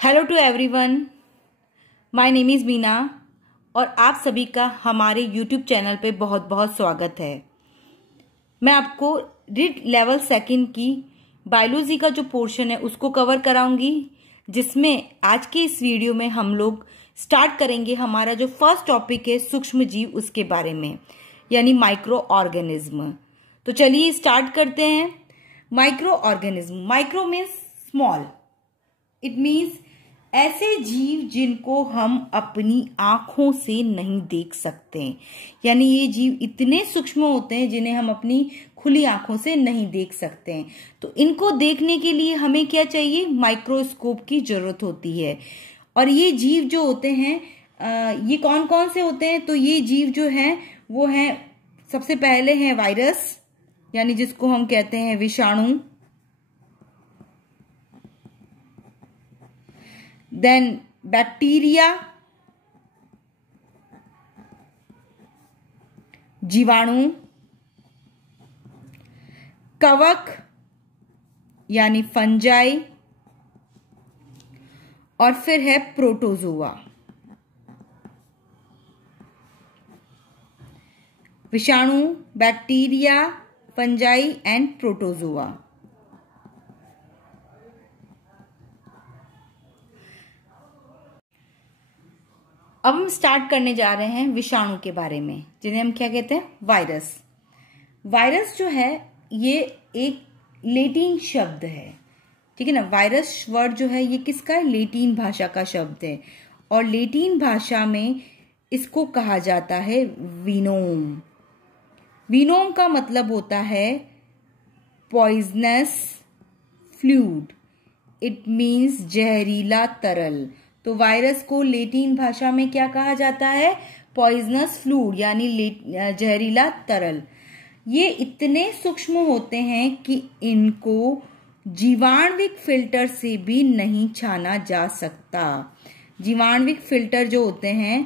Hello to everyone, my name is Meena और आप सभी का हमारे यूट्यूब चैनल पे बहुत बहुत स्वागत है। मैं आपको रीड लेवल सेकंड की बायोलॉजी का जो पोर्शन है उसको कवर कराऊंगी, जिसमें आज के इस वीडियो में हम लोग स्टार्ट करेंगे हमारा जो फर्स्ट टॉपिक है सूक्ष्म जीव, उसके बारे में, यानी माइक्रो ऑर्गेनिज्म। तो चलिए स्टार्ट करते हैं। Micro organism, micro means small, it means ऐसे जीव जिनको हम अपनी आंखों से नहीं देख सकते, यानी ये जीव इतने सूक्ष्म होते हैं जिन्हें हम अपनी खुली आंखों से नहीं देख सकते हैं। तो इनको देखने के लिए हमें क्या चाहिए? माइक्रोस्कोप की जरूरत होती है। और ये जीव जो होते हैं ये कौन कौन से होते हैं? तो ये जीव जो हैं वो हैं, सबसे पहले हैं वायरस, यानी जिसको हम कहते हैं विषाणु, देन बैक्टीरिया, जीवाणु, कवक यानी फंजाई, और फिर है प्रोटोजोआ। विषाणु, बैक्टीरिया, फंजाई एंड प्रोटोजोआ। अब हम स्टार्ट करने जा रहे हैं विषाणु के बारे में, जिन्हें हम क्या कहते हैं? वायरस। वायरस जो है ये एक लैटिन शब्द है, ठीक है ना। वायरस वर्ड जो है ये किसका है? लैटिन भाषा का शब्द है, और लैटिन भाषा में इसको कहा जाता है वीनोम। वीनोम का मतलब होता है पॉइजनस फ्लूइड, इट मीन्स जहरीला तरल। तो वायरस को लैटिन भाषा में क्या कहा जाता है? पॉइजनस फ्लूइड, यानी जहरीला तरल। ये इतने सूक्ष्म होते हैं कि इनको जीवाणुविक फिल्टर से भी नहीं छाना जा सकता। जीवाणुविक फिल्टर जो होते हैं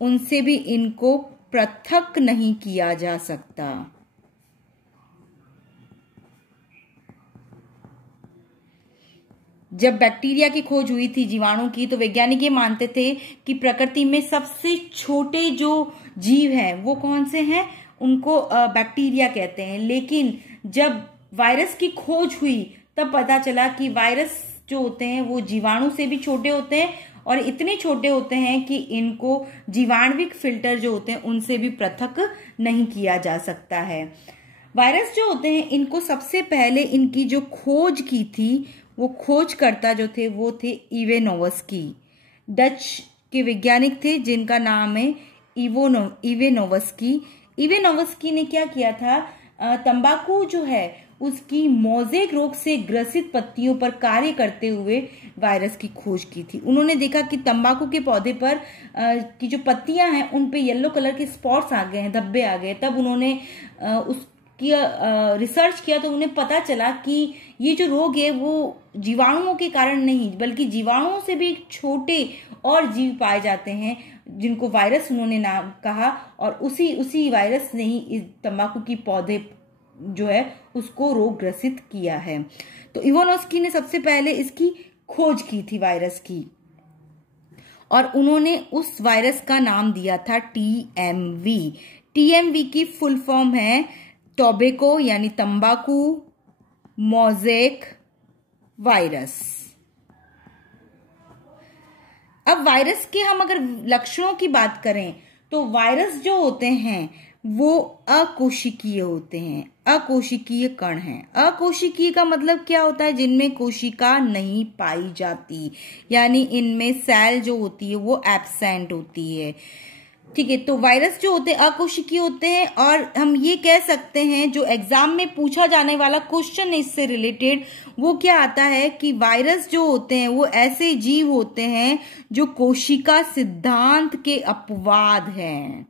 उनसे भी इनको पृथक नहीं किया जा सकता। जब बैक्टीरिया की खोज हुई थी, जीवाणु की, तो वैज्ञानिक ये मानते थे कि प्रकृति में सबसे छोटे जो जीव हैं वो कौन से हैं? उनको बैक्टीरिया कहते हैं। लेकिन जब वायरस की खोज हुई तब पता चला कि वायरस जो होते हैं वो जीवाणु से भी छोटे होते हैं, और इतने छोटे होते हैं कि इनको जीवाणुविक फिल्टर जो होते हैं उनसे भी पृथक नहीं किया जा सकता है। वायरस जो होते हैं इनको सबसे पहले इनकी जो खोज की थी, वो खोजकर्ता जो थे वो थे इवेनोवस्की। डच के वैज्ञानिक थे जिनका नाम है इवेनोवस्की। इवेनोवस्की ने क्या किया था? तंबाकू जो है उसकी मोज़ेक रोग से ग्रसित पत्तियों पर कार्य करते हुए वायरस की खोज की थी। उन्होंने देखा कि तंबाकू के पौधे पर की जो पत्तियां हैं उन पे येलो कलर के स्पॉट्स आ गए हैं, धब्बे आ गए। तब उन्होंने रिसर्च किया तो उन्हें पता चला कि ये जो रोग है वो जीवाणुओं के कारण नहीं, बल्कि जीवाणुओं से भी छोटे और जीव पाए जाते हैं जिनको वायरस उन्होंने नाम कहा, और उसी वायरस ने ही इस तंबाकू की पौधे जो है उसको रोग ग्रसित किया है। तो इवानोव्स्की ने सबसे पहले इसकी खोज की थी वायरस की, और उन्होंने उस वायरस का नाम दिया था TMV। TMV की फुल फॉर्म है टोबैको, यानी तंबाकू मोज़ेक वायरस। अब वायरस के हम अगर लक्षणों की बात करें तो वायरस जो होते हैं वो अकोशिकीय होते हैं, अकोशिकीय कण हैं। अकोशिकीय का मतलब क्या होता है? जिनमें कोशिका नहीं पाई जाती, यानी इनमें सेल जो होती है वो एब्सेंट होती है, ठीक है। तो वायरस जो होते हैं अकोशिकीय होते हैं, और हम ये कह सकते हैं जो एग्जाम में पूछा जाने वाला क्वेश्चन है इससे रिलेटेड वो क्या आता है कि वायरस जो होते हैं वो ऐसे जीव होते हैं जो कोशिका सिद्धांत के अपवाद हैं।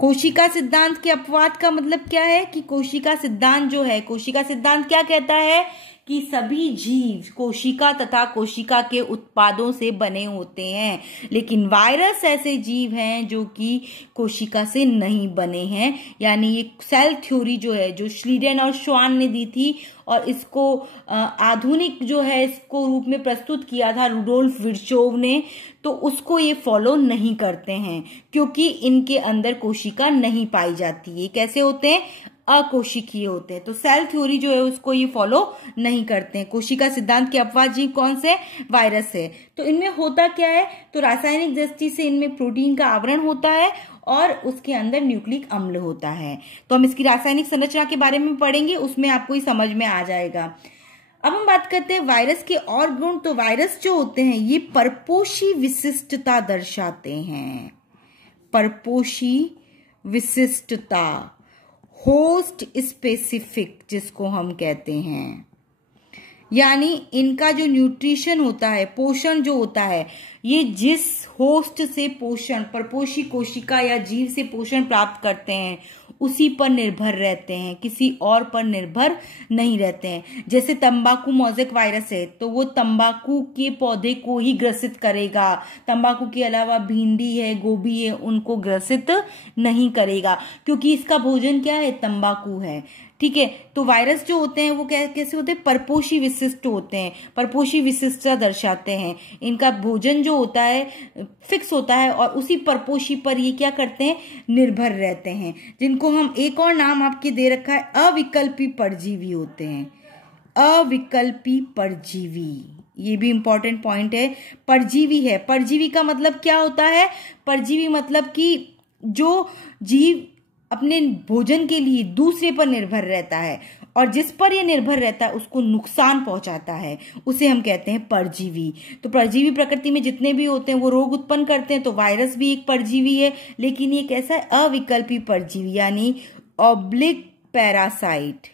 कोशिका सिद्धांत के अपवाद का मतलब क्या है? कि कोशिका सिद्धांत जो है, कोशिका सिद्धांत क्या कहता है कि सभी जीव कोशिका तथा कोशिका के उत्पादों से बने होते हैं, लेकिन वायरस ऐसे जीव हैं जो कि कोशिका से नहीं बने हैं। यानी ये सेल थ्योरी जो है, जो श्लीडेन और श्वान ने दी थी और इसको आधुनिक जो है इसको रूप में प्रस्तुत किया था रुडोल्फ विर्चोव ने, तो उसको ये फॉलो नहीं करते हैं क्योंकि इनके अंदर कोशिका नहीं पाई जाती है। कैसे होते हैं? अकोशिकीय होते हैं। तो सेल थ्योरी जो है उसको ये फॉलो नहीं करते हैं। कोशिका सिद्धांत के अपवाद जीव कौन से? वायरस है। तो इनमें होता क्या है? तो रासायनिक दृष्टि से इनमें प्रोटीन का आवरण होता है और उसके अंदर न्यूक्लिक अम्ल होता है। तो हम इसकी रासायनिक संरचना के बारे में पढ़ेंगे, उसमें आपको ही समझ में आ जाएगा। अब हम बात करते हैं वायरस के और गुण। तो वायरस जो होते हैं ये परपोषी विशिष्टता दर्शाते हैं। परपोषी विशिष्टता, होस्ट स्पेसिफिक जिसको हम कहते हैं, यानी इनका जो न्यूट्रिशन होता है, पोषण जो होता है, ये जिस होस्ट से पोषण, परपोषी कोशिका या जीव से पोषण प्राप्त करते हैं उसी पर निर्भर रहते हैं, किसी और पर निर्भर नहीं रहते हैं। जैसे तंबाकू मोज़ेक वायरस है तो वो तंबाकू के पौधे को ही ग्रसित करेगा, तंबाकू के अलावा भिंडी है, गोभी है, उनको ग्रसित नहीं करेगा क्योंकि इसका भोजन क्या है? तंबाकू है। ठीक है, तो वायरस जो होते हैं वो कैसे होते हैं? परपोषी विशिष्ट होते हैं, परपोषी विशिष्टता दर्शाते हैं। इनका भोजन जो होता है फिक्स होता है और उसी परपोषी पर ये क्या करते हैं? निर्भर रहते हैं, जिनको हम एक और नाम आपके दे रखा है अविकल्पी परजीवी होते हैं। अविकल्पी परजीवी, ये भी इंपॉर्टेंट पॉइंट है। परजीवी है, परजीवी का मतलब क्या होता है? परजीवी मतलब कि जो जीव अपने भोजन के लिए दूसरे पर निर्भर रहता है और जिस पर यह निर्भर रहता है उसको नुकसान पहुंचाता है, उसे हम कहते हैं परजीवी। तो परजीवी प्रकृति में जितने भी होते हैं वो रोग उत्पन्न करते हैं। तो वायरस भी एक परजीवी है, लेकिन ये कैसा है? अविकल्पी परजीवी, यानी ऑब्लिक पैरासाइट।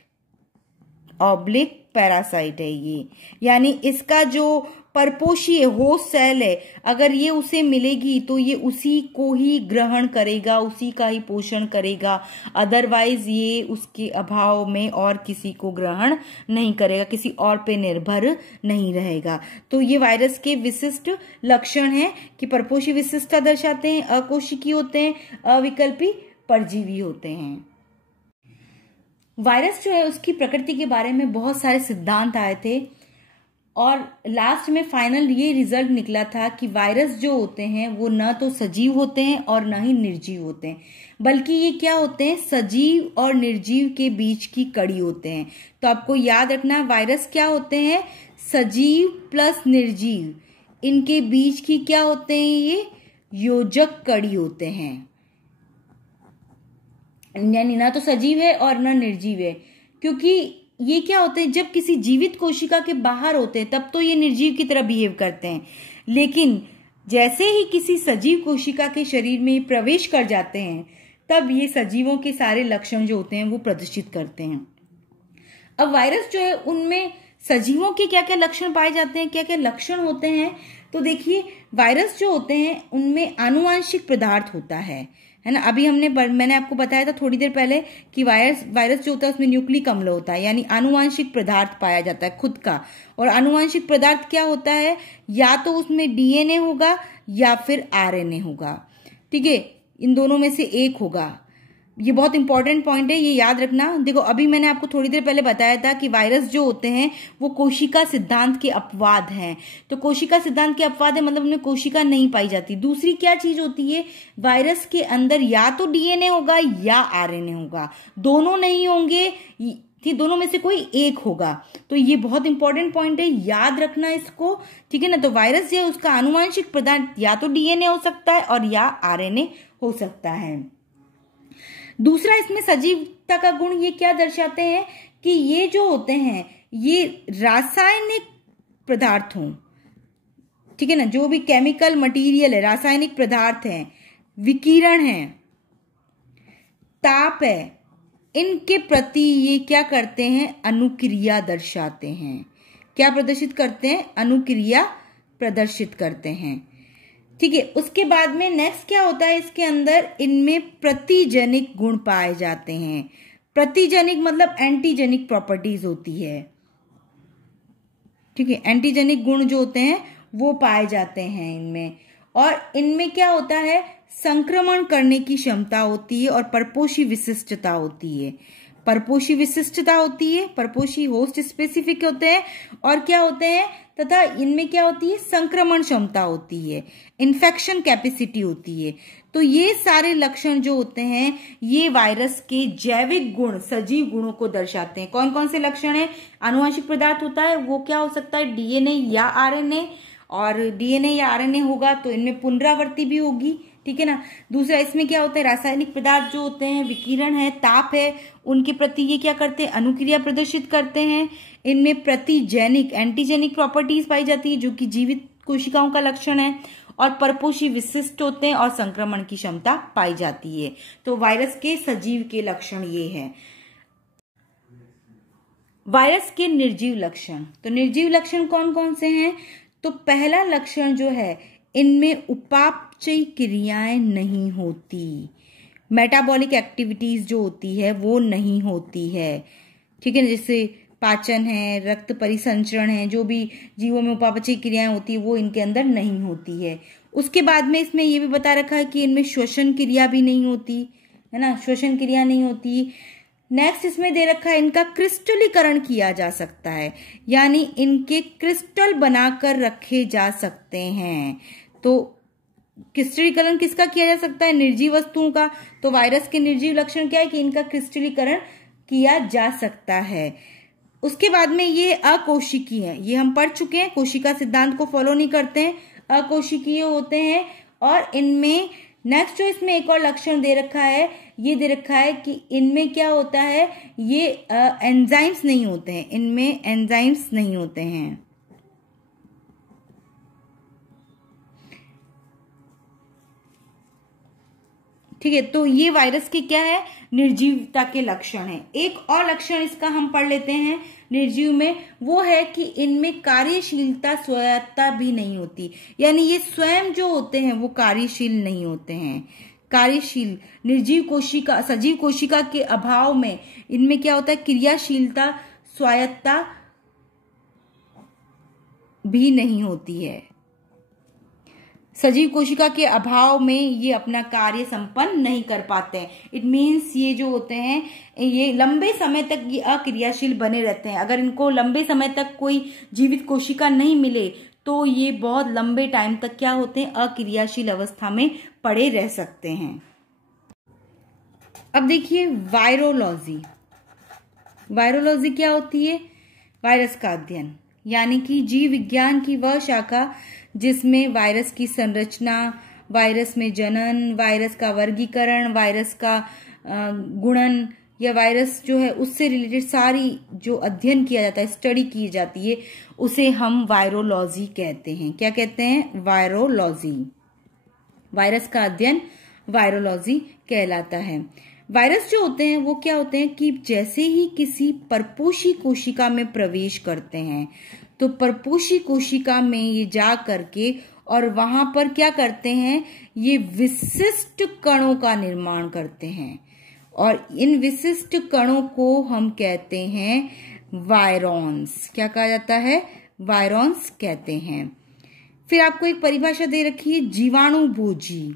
ऑब्लिक पैरासाइट है ये, यानी इसका जो परपोषी होस्ट सेल है, अगर ये उसे मिलेगी तो ये उसी को ही ग्रहण करेगा, उसी का ही पोषण करेगा, अदरवाइज ये उसके अभाव में और किसी को ग्रहण नहीं करेगा, किसी और पे निर्भर नहीं रहेगा। तो ये वायरस के विशिष्ट लक्षण हैं कि परपोषी विशिष्टता दर्शाते हैं, अकोशिकीय होते हैं, अविकल्पी परजीवी होते हैं। वायरस जो है उसकी प्रकृति के बारे में बहुत सारे सिद्धांत आए थे और लास्ट में फाइनल ये रिजल्ट निकला था कि वायरस जो होते हैं वो न तो सजीव होते हैं और न ही निर्जीव होते हैं, बल्कि ये क्या होते हैं? सजीव और निर्जीव के बीच की कड़ी होते हैं। तो आपको याद रखना, वायरस क्या होते हैं? सजीव प्लस निर्जीव, इनके बीच की क्या होते हैं? ये योजक कड़ी होते हैं, यानी ना तो सजीव है और ना निर्जीव है। क्योंकि ये क्या होते हैं? जब किसी जीवित कोशिका के बाहर होते हैं तब तो ये निर्जीव की तरह बिहेव करते हैं, लेकिन जैसे ही किसी सजीव कोशिका के शरीर में प्रवेश कर जाते हैं तब ये सजीवों के सारे लक्षण जो होते हैं वो प्रदर्शित करते हैं। अब वायरस जो है उनमें सजीवों के क्या क्या लक्षण पाए जाते हैं, क्या क्या लक्षण होते हैं? तो देखिए, वायरस जो होते हैं उनमें आनुवांशिक पदार्थ होता है ना। अभी मैंने आपको बताया था थोड़ी देर पहले कि वायरस जो होता है उसमें न्यूक्लिक अम्ल होता है, यानी आनुवांशिक पदार्थ पाया जाता है खुद का। और आनुवांशिक पदार्थ क्या होता है? या तो उसमें डीएनए होगा या फिर आरएनए होगा। ठीक है, इन दोनों में से एक होगा। ये बहुत इंपॉर्टेंट पॉइंट है, ये याद रखना। देखो, अभी मैंने आपको थोड़ी देर पहले बताया था कि वायरस जो होते हैं वो कोशिका सिद्धांत के अपवाद हैं। तो कोशिका सिद्धांत के अपवाद है मतलब उनमें कोशिका नहीं पाई जाती। दूसरी क्या चीज होती है? वायरस के अंदर या तो डीएनए होगा या आरएनए होगा, दोनों नहीं होंगे, दोनों में से कोई एक होगा। तो ये बहुत इंपॉर्टेंट पॉइंट है, याद रखना इसको। ठीक है ना। तो वायरस जो है उसका आनुवांशिक पदार्थ या तो डीएनए हो सकता है और या आरएनए हो सकता है। दूसरा, इसमें सजीवता का गुण ये क्या दर्शाते हैं कि ये जो होते हैं ये रासायनिक पदार्थ हों। ठीक है ना, जो भी केमिकल मटेरियल है, रासायनिक पदार्थ हैं, विकिरण है, ताप है, इनके प्रति ये क्या करते हैं? अनुक्रिया दर्शाते हैं। क्या प्रदर्शित करते हैं? अनुक्रिया प्रदर्शित करते हैं। ठीक है, उसके बाद में नेक्स्ट क्या होता है? इसके अंदर इनमें प्रतिजनिक गुण पाए जाते हैं। प्रतिजनिक मतलब एंटीजेनिक प्रॉपर्टीज होती है। ठीक है, एंटीजेनिक गुण जो होते हैं वो पाए जाते हैं इनमें। और इनमें क्या होता है, संक्रमण करने की क्षमता होती है और परपोषी विशिष्टता होती है। परपोषी विशिष्टता होती है, परपोषी होस्ट स्पेसिफिक होते हैं, और क्या होते हैं, तथा इनमें क्या होती है, संक्रमण क्षमता होती है, इन्फेक्शन कैपेसिटी होती है। तो ये सारे लक्षण जो होते हैं ये वायरस के जैविक गुण, सजीव गुणों को दर्शाते हैं। कौन कौन से लक्षण है, आनुवंशिक पदार्थ होता है, वो क्या हो सकता है, डीएनए या आरएनए, और डीएनए या आरएनए होगा तो इनमें पुनरावृत्ति भी होगी, ठीक है ना। दूसरा इसमें क्या होता है, रासायनिक पदार्थ जो होते हैं, विकिरण है, ताप है, उनके प्रति ये क्या करते हैं, अनुक्रिया प्रदर्शित करते हैं। इनमें प्रतिजैनिक, एंटीजेनिक प्रॉपर्टीज पाई जाती है जो कि जीवित कोशिकाओं का लक्षण है, और परपोषी विशिष्ट होते हैं और संक्रमण की क्षमता पाई जाती है। तो वायरस के सजीव के लक्षण ये हैं। वायरस के निर्जीव लक्षण, तो निर्जीव लक्षण कौन कौन से हैं, तो पहला लक्षण जो है, इनमें उपापचयी क्रियाएं नहीं होती, मेटाबॉलिक एक्टिविटीज जो होती है वो नहीं होती है, ठीक है ना। जैसे पाचन है, रक्त परिसंचरण है, जो भी जीवों में उपापचयी क्रियाएं होती है वो इनके अंदर नहीं होती है। उसके बाद में इसमें ये भी बता रखा है कि इनमें श्वसन क्रिया भी नहीं होती है ना, श्वसन क्रिया नहीं होती। नेक्स्ट इसमें दे रखा है इनका क्रिस्टलीकरण किया जा सकता है, यानी इनके क्रिस्टल बनाकर रखे जा सकते हैं। तो क्रिस्टलीकरण किसका किया जा सकता है, निर्जीव वस्तुओं का। तो वायरस के निर्जीव लक्षण क्या है कि इनका क्रिस्टलीकरण किया जा सकता है। उसके बाद में ये अकोशिकीय है, ये हम पढ़ चुके हैं, कोशिका सिद्धांत को फॉलो नहीं करते हैं, अकोशिकीय होते हैं। और इनमें नेक्स्ट जो इसमें एक और लक्षण दे रखा है, ये दे रखा है कि इनमें क्या होता है, ये एंजाइम्स नहीं होते हैं, इनमें एंजाइम्स नहीं होते हैं। ठीक है, तो ये वायरस के क्या है, निर्जीवता के लक्षण है। एक और लक्षण इसका हम पढ़ लेते हैं निर्जीव में, वो है कि इनमें कार्यशीलता, स्वायत्तता भी नहीं होती, यानी ये स्वयं जो होते हैं वो कार्यशील नहीं होते हैं। कार्यशील निर्जीव कोशिका, सजीव कोशिका के अभाव में इनमें क्या होता है, क्रियाशीलता, स्वायत्तता भी नहीं होती है। सजीव कोशिका के अभाव में ये अपना कार्य संपन्न नहीं कर पाते हैं। इट मीन्स ये जो होते हैं ये लंबे समय तक ये अक्रियाशील बने रहते हैं। अगर इनको लंबे समय तक कोई जीवित कोशिका नहीं मिले तो ये बहुत लंबे टाइम तक क्या होते हैं, अक्रियाशील अवस्था में पड़े रह सकते हैं। अब देखिए वायरोलॉजी। वायरोलॉजी क्या होती है, वायरस का अध्ययन, यानी कि जीव विज्ञान की वह शाखा जिसमें वायरस की संरचना, वायरस में जनन, वायरस का वर्गीकरण, वायरस का गुणन या वायरस जो है उससे रिलेटेड सारी जो अध्ययन किया जाता है, स्टडी की जाती है, उसे हम वायरोलॉजी कहते हैं। क्या कहते हैं, वायरोलॉजी। वायरस का अध्ययन वायरोलॉजी कहलाता है। वायरस जो होते हैं वो क्या होते हैं कि जैसे ही किसी परपोषी कोशिका में प्रवेश करते हैं तो परपोषी कोशिका में ये जा करके और वहां पर क्या करते हैं, ये विशिष्ट कणों का निर्माण करते हैं, और इन विशिष्ट कणों को हम कहते हैं वायरॉन्स। क्या कहा जाता है, वायरॉन्स कहते हैं। फिर आपको एक परिभाषा दे रखी है, जीवाणुभोजी।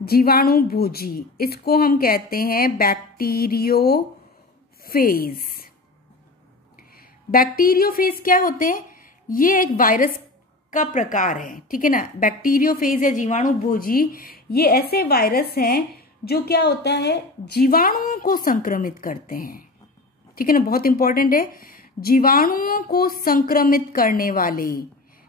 जीवाणुभोजी, इसको हम कहते हैं बैक्टीरियोफेज। बैक्टीरियोफेज क्या होते हैं, ये एक वायरस का प्रकार है, ठीक है ना। बैक्टीरियोफेज या जीवाणुभोजी ये ऐसे वायरस हैं जो क्या होता है, जीवाणुओं को संक्रमित करते हैं, ठीक है ना, बहुत इंपॉर्टेंट है। जीवाणुओं को संक्रमित करने वाले,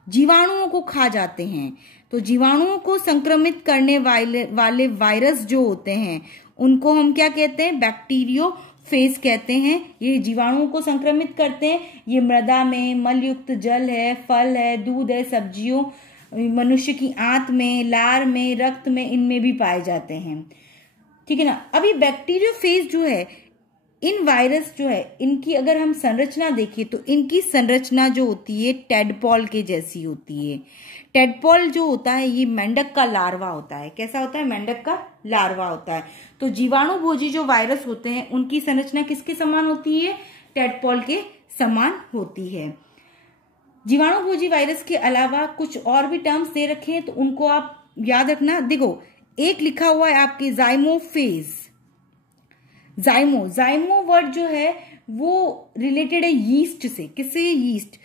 जीवाणुओं को खा जाते हैं। तो जीवाणुओं को संक्रमित करने वाले वायरस जो होते हैं उनको हम क्या कहते हैं, बैक्टीरियोफेज कहते हैं। ये जीवाणुओं को संक्रमित करते हैं। ये मृदा में, मलयुक्त जल है, फल है, दूध है, सब्जियों, मनुष्य की आंत में, लार में, रक्त में, इनमें भी पाए जाते हैं, ठीक है ना। अभी बैक्टीरियोफेज जो है, इन वायरस जो है, इनकी अगर हम संरचना देखें तो इनकी संरचना जो होती है टेडपॉल के जैसी होती है। टेडपॉल जो होता है ये मेंढक का लार्वा होता है। कैसा होता है, मेंढक का लार्वा होता है। तो जीवाणुभोजी जो वायरस होते हैं उनकी संरचना किसके समान होती है, टेडपॉल के समान होती है। जीवाणुभोजी वायरस के अलावा कुछ और भी टर्म्स दे रखे हैं, तो उनको आप याद रखना। देखो, एक लिखा हुआ है आपके जाइमोफेज। जाइमो वर्ड जो है वो रिलेटेड है यीस्ट से। किससे? यीस्ट।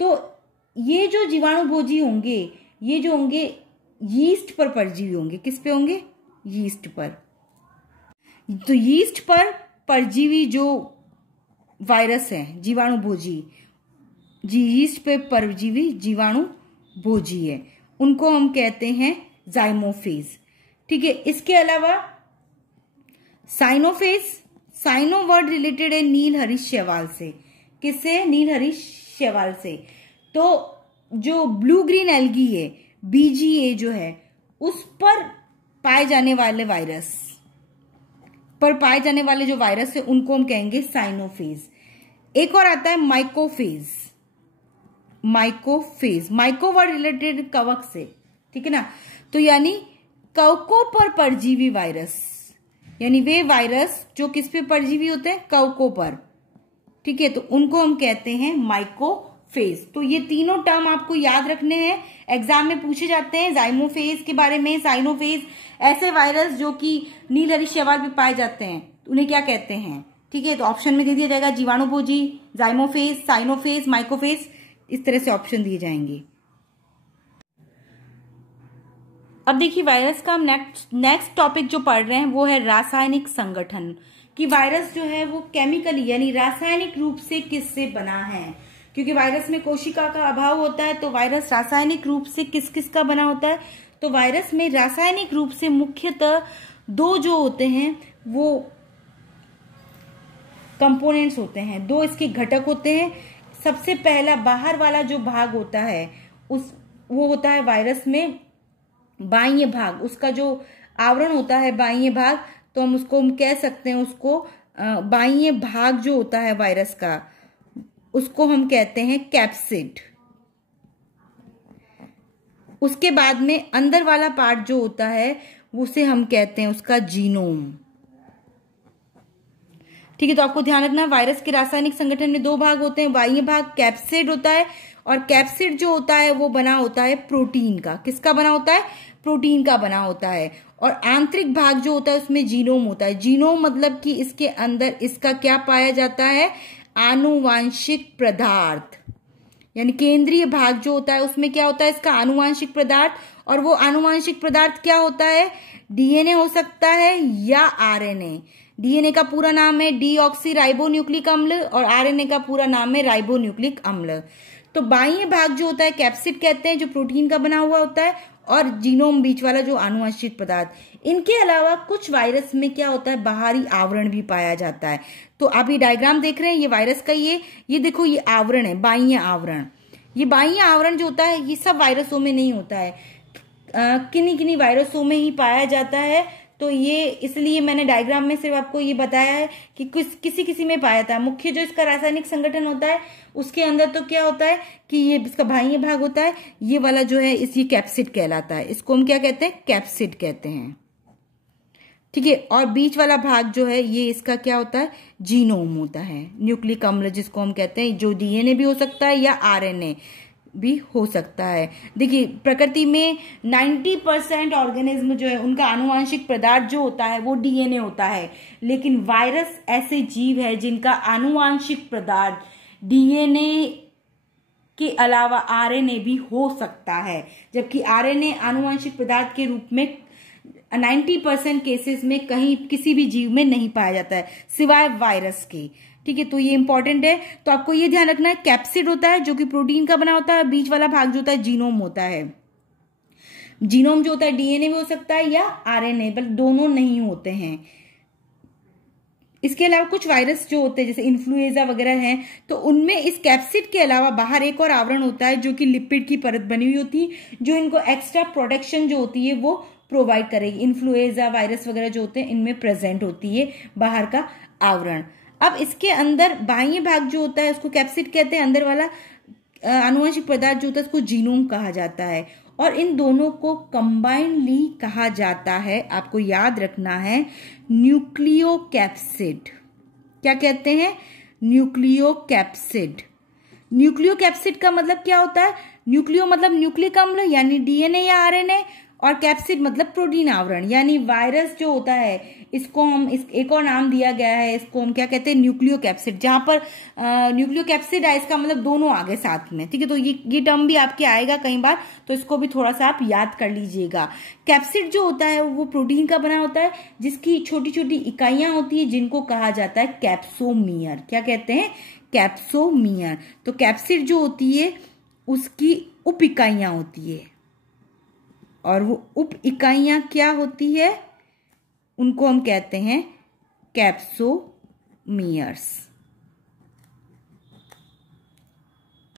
तो ये जो जीवाणुभोजी होंगे, ये जो होंगे यीस्ट पर परजीवी होंगे। किस पे होंगे? यीस्ट पर। तो यीस्ट पर परजीवी जो वायरस है जीवाणुभोजी, यीस्ट पे परजीवी जीवाणुभोजी है, उनको हम कहते हैं जाइमोफेज। ठीक है। इसके अलावा साइनोफेज, साइनो वर्ड रिलेटेड है नीलहरित शैवाल से। किससे? नीलहरित शैवाल से। तो जो ब्लू ग्रीन एल्गी है, BGA जो है, उस पर पाए जाने वाले जो वायरस है उनको हम कहेंगे साइनोफेज। एक और आता है माइकोफेज। माइको वर्ड रिलेटेड कवक से। ठीक है ना। तो यानी कवकों पर परजीवी वायरस, यानी वे वायरस जो किस पे परजीवी होते हैं? कवकों पर। ठीक है। तो उनको हम कहते हैं माइकोफेज। तो ये तीनों टर्म आपको याद रखने हैं, एग्जाम में पूछे जाते हैं। जाइमोफेज के बारे में, साइनोफेज, ऐसे वायरस जो कि नीलहरित शैवाल पे पाए जाते हैं उन्हें क्या कहते हैं? ठीक है। तो ऑप्शन में दे दिया जाएगा जीवाणुभोजी, जाइमोफेज, साइनोफेज, माइकोफेज, इस तरह से ऑप्शन दिए जाएंगे। अब देखिए, वायरस का हम नेक्स्ट टॉपिक जो पढ़ रहे हैं वो है रासायनिक संगठन। कि वायरस जो है वो केमिकली यानी रासायनिक रूप से किससे बना है। क्योंकि वायरस में कोशिका का अभाव होता है, तो वायरस रासायनिक रूप से किस किस का बना होता है। तो वायरस में रासायनिक रूप से मुख्यतः दो जो होते हैं वो कंपोनेंट्स होते हैं, दो इसके घटक होते हैं। सबसे पहला बाहर वाला जो भाग होता है वो होता है वायरस में बाह्य भाग, उसका जो आवरण होता है बाह्य भाग, तो हम कह सकते हैं उसको बाह्य भाग जो होता है वायरस का, उसको हम कहते हैं कैप्सिड। उसके बाद में अंदर वाला पार्ट जो होता है उसे हम कहते हैं उसका जीनोम। ठीक है। तो आपको ध्यान रखना, वायरस के रासायनिक संगठन में दो भाग होते हैं। बाह्य भाग कैप्सिड होता है, और कैप्सिड जो होता है वो बना होता है प्रोटीन का। किसका बना होता है? प्रोटीन का बना होता है। और आंतरिक भाग जो होता है उसमें जीनोम होता है। जीनोम मतलब कि इसके अंदर इसका क्या पाया जाता है? आनुवांशिक पदार्थ। यानी केंद्रीय भाग जो होता है उसमें क्या होता है? इसका आनुवांशिक पदार्थ। और वो आनुवांशिक पदार्थ क्या होता है? DNA हो सकता है या RNA। DNA का पूरा नाम है डीऑक्सी राइबोन्यूक्लिक अम्ल, और RNA का पूरा नाम है राइबोन्यूक्लिक अम्ल। तो बाह्य भाग जो होता है कैप्सिड कहते हैं, जो प्रोटीन का बना हुआ होता है, और जीनोम बीच वाला जो आनुवंशिक पदार्थ। इनके अलावा कुछ वायरस में क्या होता है? बाहरी आवरण भी पाया जाता है। तो आप ये डायग्राम देख रहे हैं, ये वायरस का ये देखो, ये आवरण है, बाह्य आवरण। ये बाह्य आवरण जो होता है ये सब वायरसों में नहीं होता है, किन्हीं वायरसों में ही पाया जाता है। तो ये इसलिए मैंने डायग्राम में सिर्फ आपको ये बताया है कि किसी में पाया था। मुख्य जो इसका रासायनिक संगठन होता है उसके अंदर तो क्या होता है कि ये इसका बाह्य भाग होता है, ये वाला जो है ये कैप्सिड कहलाता है। इसको हम क्या कहते हैं? कैप्सिड कहते हैं। ठीक है। और बीच वाला भाग जो है ये इसका क्या होता है? जीनोम होता है, न्यूक्लिक अम्ल जिसको हम कहते हैं, जो DNA भी हो सकता है या RNA भी हो सकता है। देखिए, प्रकृति में 90% ऑर्गेनिज्म जो है उनका आनुवांशिक पदार्थ जो होता है वो DNA होता है, लेकिन वायरस ऐसे जीव है जिनका आनुवांशिक पदार्थ DNA के अलावा RNA भी हो सकता है। जबकि RNA आनुवांशिक पदार्थ के रूप में 90% केसेस में कहीं किसी भी जीव में नहीं पाया जाता है सिवाय वायरस के। ठीक है। तो ये इंपॉर्टेंट है। तो आपको ये ध्यान रखना है, कैप्सिड होता है जो कि प्रोटीन का बना होता है, बीच वाला भाग जो होता है जीनोम होता है। जीनोम जो होता है DNA भी हो सकता है या RNA, बल्कि दोनों नहीं होते हैं। इसके अलावा कुछ वायरस जो होते हैं जैसे इन्फ्लुएंजा वगैरह हैं, तो उनमें इस कैप्सिड के अलावा बाहर एक और आवरण होता है जो कि लिपिड की परत बनी हुई होती है, जो इनको एक्स्ट्रा प्रोटेक्शन जो होती है वो प्रोवाइड करेगी। इन्फ्लुएंजा वायरस वगैरह जो होते हैं इनमें प्रेजेंट होती है बाहर का आवरण। अब इसके अंदर बाह्य भाग जो होता है उसको कैप्सिड कहते हैं, अंदर वाला आनुवंशिक पदार्थ जो होता है उसको जीनोम कहा जाता है। और इन दोनों को कंबाइनली कहा जाता है, आपको याद रखना है, न्यूक्लियो कैप्सिड। क्या कहते हैं? न्यूक्लियोकैप्सिड। न्यूक्लियोकैप्सिड का मतलब क्या होता है? न्यूक्लियो मतलब न्यूक्लिक अम्ल यानी डीएनए या आरएनए, और कैप्सिड मतलब प्रोटीन आवरण यानी वायरस जो होता है। इसको हम एक और नाम दिया गया है, इसको हम क्या कहते हैं? न्यूक्लियोकैप्सिड। जहां पर न्यूक्लियोकैप्सिड है इसका मतलब दोनों आगे साथ में, ठीक है। तो ये टर्म भी आपके आएगा कई बार, तो इसको भी थोड़ा सा आप याद कर लीजिएगा। कैप्सिड जो होता है वो प्रोटीन का बना होता है, जिसकी छोटी छोटी इकाइयां होती है, जिनको कहा जाता है कैप्सोमियर। क्या कहते हैं? कैप्सोमियर। तो कैप्सिड जो होती है उसकी उप इकाइयां होती है, और वो उप इकाइयां क्या होती है? उनको हम कहते हैं कैप्सोमियर्स।